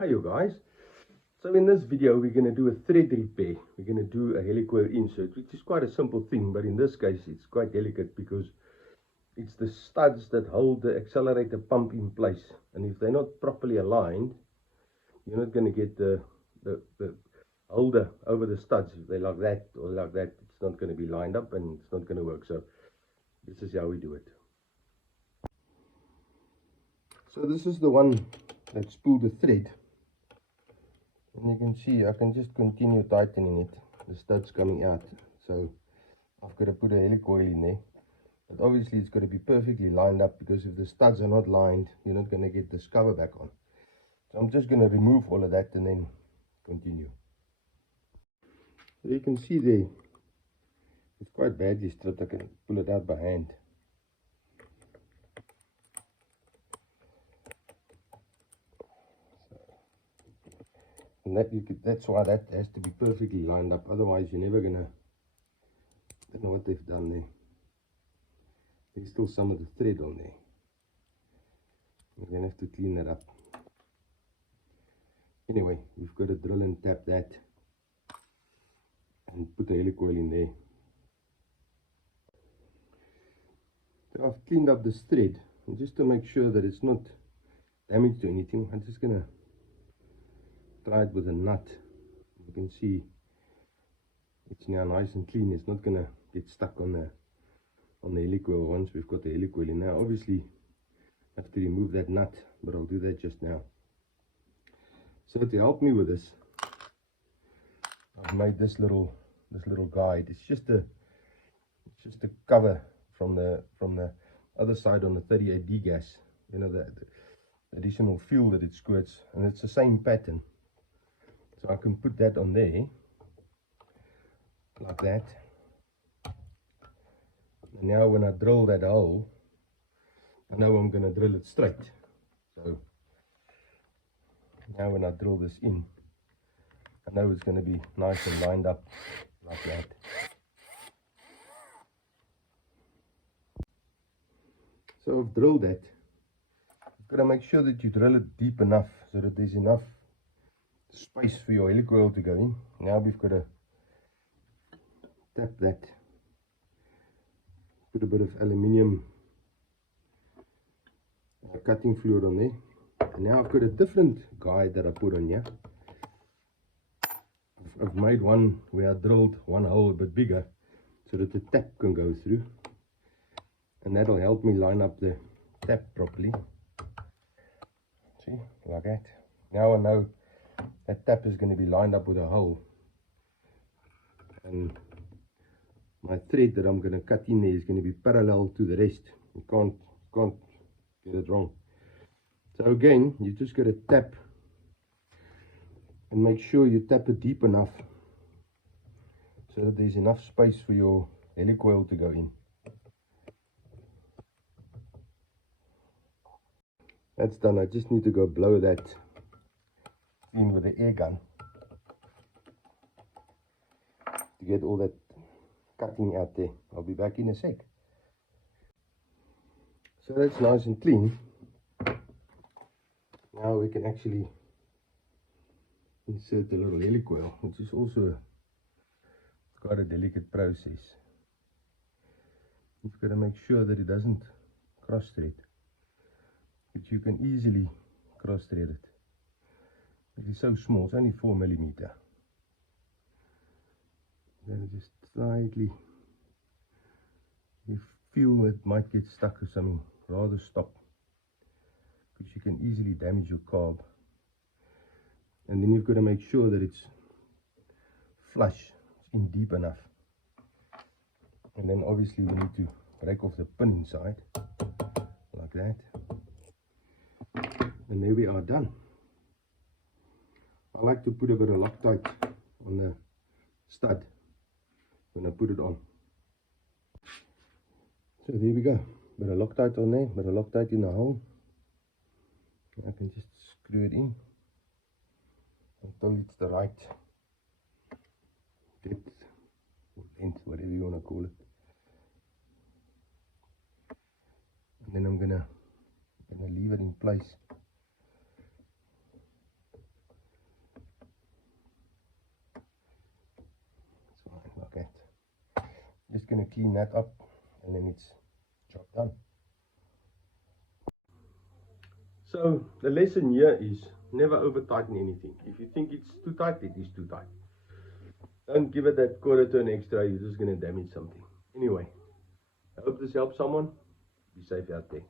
Hi you guys. So in this video we're going to do a thread repair. We're going to do a helicoil insert, which is quite a simple thing, but in this case it's quite delicate because it's the studs that hold the accelerator pump in place, and if they're not properly aligned, you're not going to get the holder over the studs. If they're like that or like that, it's not going to be lined up and it's not going to work. So this is how we do it. So this is the one that spooled the thread. And you can see I can just continue tightening it. The stud's coming out, so I've got to put a helicoil in there. But obviously it's got to be perfectly lined up, because if the studs are not lined, you're not going to get this cover back on. So I'm just going to remove all of that and then continue. So you can see there, it's quite badly stripped. I can pull it out by hand. And that's why that has to be perfectly lined up, otherwise you're never going to, I don't know what they've done there. There's still some of the thread on there. We're going to have to clean that up. Anyway, we've got to drill and tap that and put the helicoil in there. So I've cleaned up this thread, and just to make sure that it's not damaged to anything, I'm just going to try it with a nut. You can see it's now nice and clean. It's not going to get stuck on the helicoil once we've got the helicoil in. Now obviously I have to remove that nut, but I'll do that just now. So to help me with this, I've made this little guide. It's just a cover from the other side on the 38D gas, you know, the additional fuel that it squirts, and it's the same pattern. So I can put that on there like that, and now when I drill that hole, I know I'm going to drill it straight. So now when I drill this in, I know it's going to be nice and lined up like that. So I've drilled that. You've got to make sure that you drill it deep enough so that there's enough space for your helicoil to go in. Now we've got to tap that, put a bit of aluminium cutting fluid on there, and now I've got a different guide that I put on here. I've made one where I drilled one hole a bit bigger so that the tap can go through, and that'll help me line up the tap properly. See, like that. Now I know that tap is going to be lined up with a hole, and my thread that I'm going to cut in there is going to be parallel to the rest. You can't get it wrong. So again, you just got to tap and make sure you tap it deep enough so that there's enough space for your helicoil to go in. That's done. I just need to go blow that in with the air gun to get all that cutting out there. I'll be back in a sec. So that's nice and clean. Now we can actually insert the little helicoil, which is also quite a delicate process. You've got to make sure that it doesn't cross thread, but you can easily cross thread it. It is so small, it's only 4mm. Then just slightly, you feel it might get stuck or something, rather stop, because you can easily damage your carb. And then you've got to make sure that it's flush, it's in deep enough. And then obviously we need to break off the pin inside, like that. And there we are, done. I like to put a bit of Loctite on the stud when I put it on. So there we go, bit of Loctite on there, bit of Loctite in the hole. I can just screw it in until it's the right depth or length, whatever you want to call it. And then I'm gonna leave it in place going to clean that up, and then it's job done. So the lesson here is never over tighten anything. If you think it's too tight, it is too tight. Don't give it that quarter turn extra, you're just going to damage something. Anyway, I hope this helps someone. Be safe out there.